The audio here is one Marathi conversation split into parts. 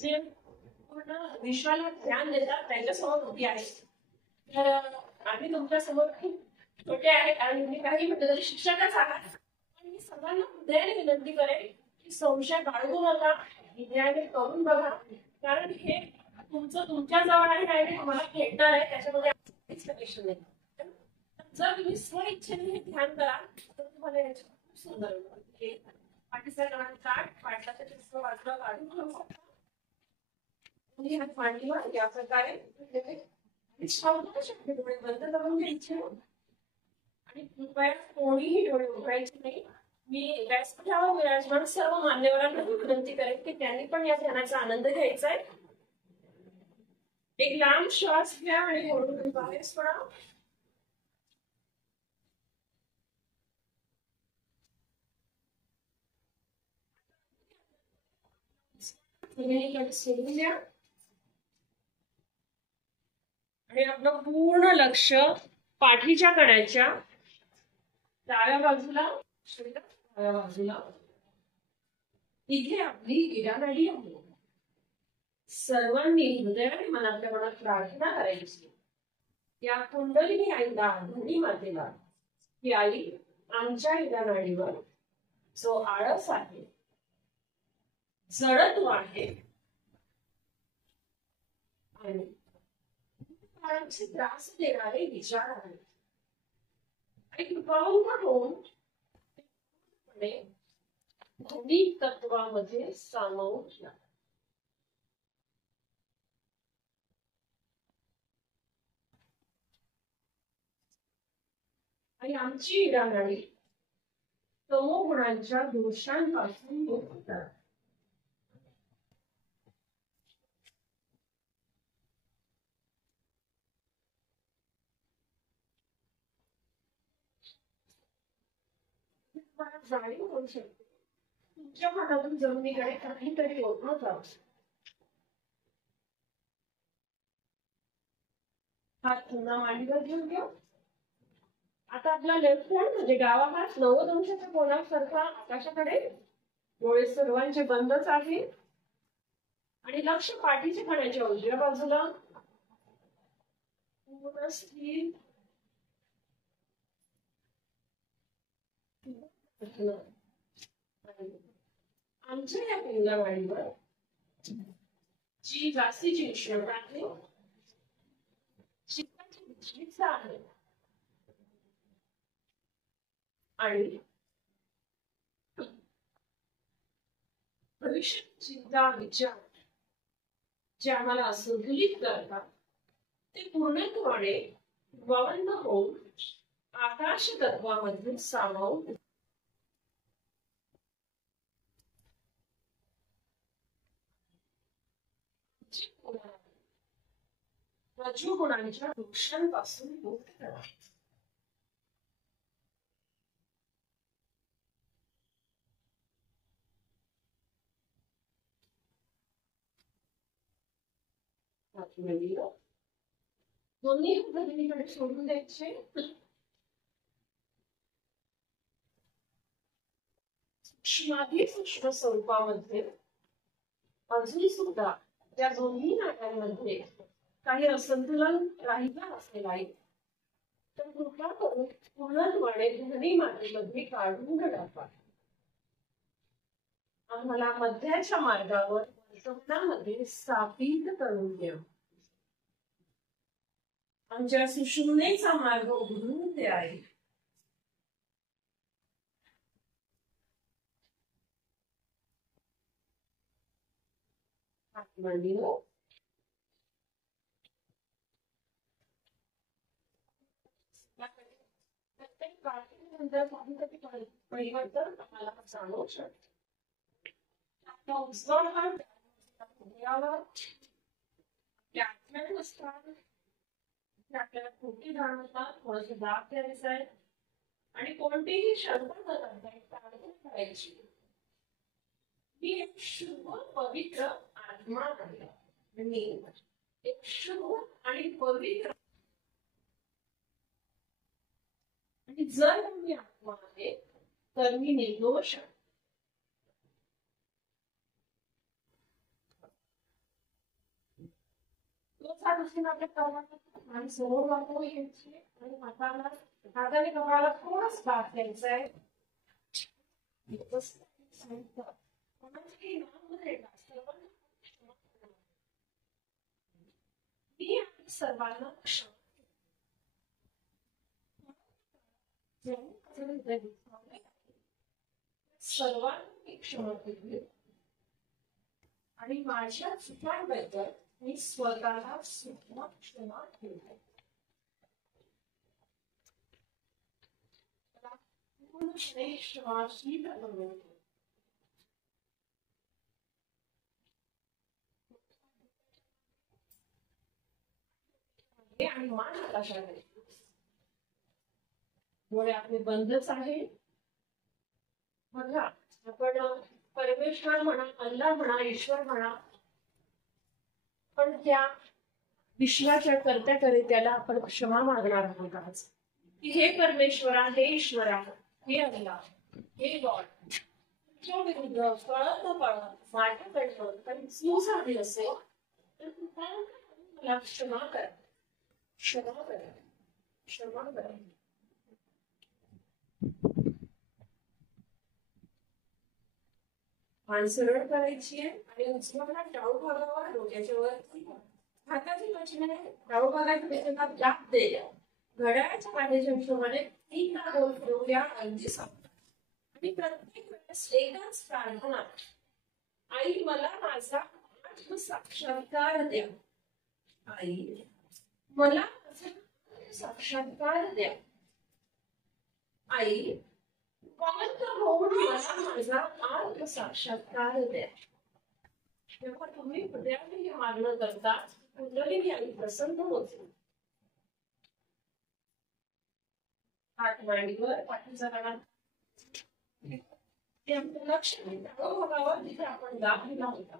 जे पूर्ण विश्वाला ध्यान देतात त्यांच्यासमोर उभी आहे. तर आम्ही तुमच्या समोर खूप छोटे आहेत आणि मी काही म्हटलं तरी शिक्षकच आहात, पण मी सर्वांना हृदयाने विनंती करेन की संशय बाळगू नका, विद्यार्थी करून बघा, कारण हे तुमचं तुमच्या जवळ आहे आणि तुम्हाला भेटणार आहे, त्याच्यामध्ये एक्सपेक्टेशन नाही. जर तुम्ही स्वइच्छेने हे ध्यान कराल तर तुम्हाला याची खूप सुंदर होईल. पाठीचा काढ पाठलाच्या चित्र बाजूला काढून ठेवू शकता. तुम्ही हात मांडीवर या प्रकारे डोळे बंद करून घ्यायचे आणि कृपया कोणीही डोळे उघडायचे नाही. मी व्यासपीठावर विराजमान सर्व मान्यवरांना विनंती करेन की त्यांनी पण या ध्यानाचा आनंद घ्यायचा आहे. एक लांब श्वास घ्या आणि ओढून बाहेर सोडा. सोडून द्या आणि आपलं पूर्ण लक्ष पाठीच्या कण्याच्या डाव्या बाजूला डाव्या बाजूला इथे आपली इडानाडी आहे. सर्वांनी हृदयाने मनातल्या मनात प्रार्थना करायची या कुंडलिनी आईला, धनी मातेला, की आई आमच्या इडानाडीवर जो आळस आहे, जडत्व आहे आणि काळाचे त्रास देणारे विचार आहेत, कृपावंत होऊन धनी तत्वामध्ये सामावून घ्या. आणि आमची इडानाडी तमोगुणांच्या दोषांपासून मुक्त करा. जाणीव होऊ शकते तुमच्या मनातून जमिनीकडे काहीतरी ओढलं जावं. हात पुन्हा मांडीवर घेऊन घ्या. आता आपला लेफ्ट हँड म्हणजे डावा हात 90 अंशाच्या कोनासारखा आकाशाकडे, डोळे सर्वांचे बंदच आहे आणि लक्ष पाठीच्या कण्याच्या उजव्या बाजूला पूर्ण स्थिर. आमच्या या पिंगलावाडीवर जी जास्तीची उष्णता आहे, चित्ताची विचलितता आहे आणि भविष्य चिंता विचार जे आम्हाला असंतुलित करतात ते पूर्णत्वाने बंद होऊन आकाश तत्वामध्ये सामावून रजोगुणांच्या दोषांपासून मुक्त करा. दोन्ही जमिनीकडे सोडून द्यायचे. सूक्ष्माधी सूक्ष्म स्वरूपामध्ये अजून सुद्धा त्या दोन्ही नाट्यांमध्ये काही असंतुलन राहिलं असेल आहे तर कृपा करून पूर्णत्वाने धनी मातेमध्ये काढून टाका. आम्हाला मध्याच्या मार्गावर वर्तमानामध्ये स्थापित करून द्या. आमच्या सुषुम्नेचा मार्ग उघडून द्या. प्रत्येक काळानंतर काहीतरी परिवर्तन आम्हाला जाणवू शकते. आपला उजवा हात हृदयावर असतात, आपल्याला खोटी जाणवतात, थोडंसं दाब द्यायचं आहे आणि कोणतीही शंका न करता प्रार्थना करायची. मी एक शुभ पवित्र आत्मा आहे, मी एक शुभ आणि पवित्र, आणि जर मी आत्मा आहे तर मी निर्दोष आहे. असा दृष्टीने आपल्या कपाळाला आणि समोर वाकून घ्यायची आणि हाताला हाताने कपाळाला थोडंच दाब द्यायचा आहे. कोणाच्याही नावामध्ये सर्वांना क्षमा करा. मी आणि सर्वांना क्षमा सर्वांनी क्षमा केली आणि माझ्या चुकांबद्दल मी स्वतःला सुद्धा क्षमा केली. पूर्णपणे क्षमाशील बनवून आणि मान आकाशात डोळे आपले बंदच आहे. बघा, आपण परमेश्वर म्हणा, अल्लाह म्हणा, ईश्वर म्हणा, पण त्या विश्वाच्या कर्त्याकडे त्याला आपण क्षमा मागणार आहोत आज की हे परमेश्वरा, हे ईश्वरा, हे अल्लाह, हे गॉड, तुझ्या विरुद्ध कळत न कळत माझ्याकडनं काही चूक झाली असेल तर मला क्षमा करा, क्षमा करा, क्षमा करा. मान सरळ करायची आहे आणि उजवा डाऊ भागावर डोक्याच्या वरती हाताची बाजूने डाऊ भागाच्या दाब द्या. घड्याळाच्या काठीच्या हिशोबाने 3 गोल फिरवूया अगदी सावध. आणि प्रत्येक वेळेस एकच प्रार्थना, आई मला माझा आत्मसाक्षात्कार द्या, आई मला माझा साक्षात्कार द्या, आई पवित्र होऊन मला माझा आत्मसाक्षात्कार द्या. जेव्हा तुम्ही हृदयाने हे मागणं करता कुंडलिनी आई प्रसन्न होते. हात मांडीवर, पाठीचा कणा ते आमचं लक्ष बघावं तिथे आपण दाब दिला होता.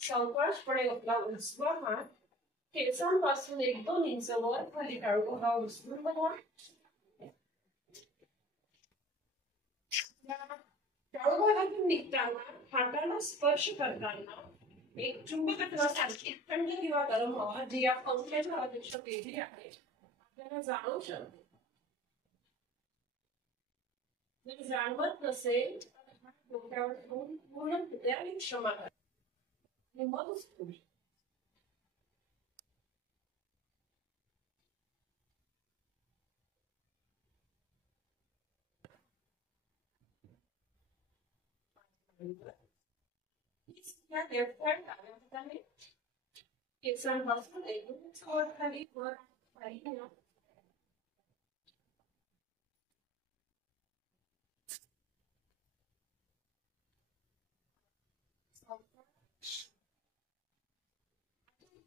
सावकाशपणे आपला उजवा हात केसांपासून 1-2 इंच वर खाली टाळू हा उचलून बघा. टाळू भागातून निघताना हाताला स्पर्श करताना एक चुंबकत्वासारखी थंड किंवा गरम हवा जी या पंख्याच्या हवेपेक्षा वेगळी आहे आपल्याला जाणवू शकते. जर जाणवत नसेल तर डोक्यावर ठेवून पूर्ण हृदयाने क्षमा करा. मग केसांपासून एकदम खाली वर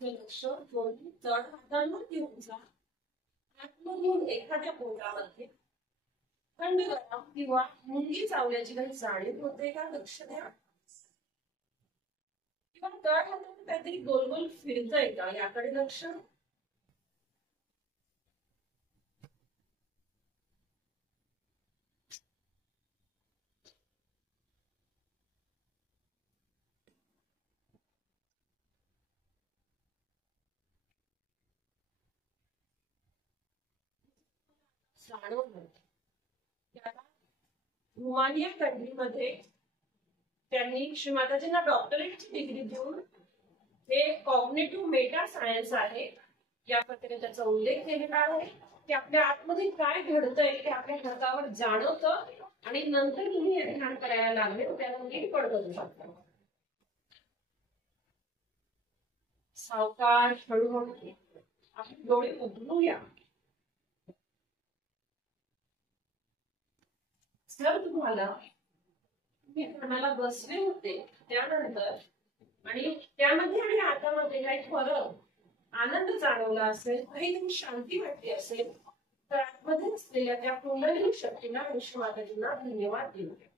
लक्ष दोन्ही जड हातांवर घेऊन जा. आतमधून एखाद्या बोटामध्ये थंड गरम किंवा मुंगी चावल्याची काही जाणीव होते का लक्ष द्या. किंवा तळ हाताने काहीतरी गोल गोल फिरतंय का याकडे लक्ष. जाणवलं. त्याला रुमानिया कंट्रीमध्ये त्यांनी श्री माताजींना डॉक्टरेटची डिग्री देऊन हे कॉग्निटिव्ह मेटा सायन्स आहे या प्रकारे त्याचा उल्लेख केलेला आहे की आपल्या आतमध्ये काय घडतंय ते आपल्या हातावर जाणवतं आणि नंतर तुम्ही हे ध्यान करायला लागले त्याला नीट कळू शकता. सावकाश हळूहळू आपले डोळे उघडूया. जर तुम्हाला तुम्ही ध्यानाला बसले होते त्यानंतर आणि त्यामध्ये आणि आतामध्ये काही फरक आनंद जाणवला असेल, काही तुम्ही शांती वाटली असेल तर आतमध्ये असलेल्या त्या कुंडलिनी शक्तीला आणि श्री माताजींना धन्यवाद देऊया.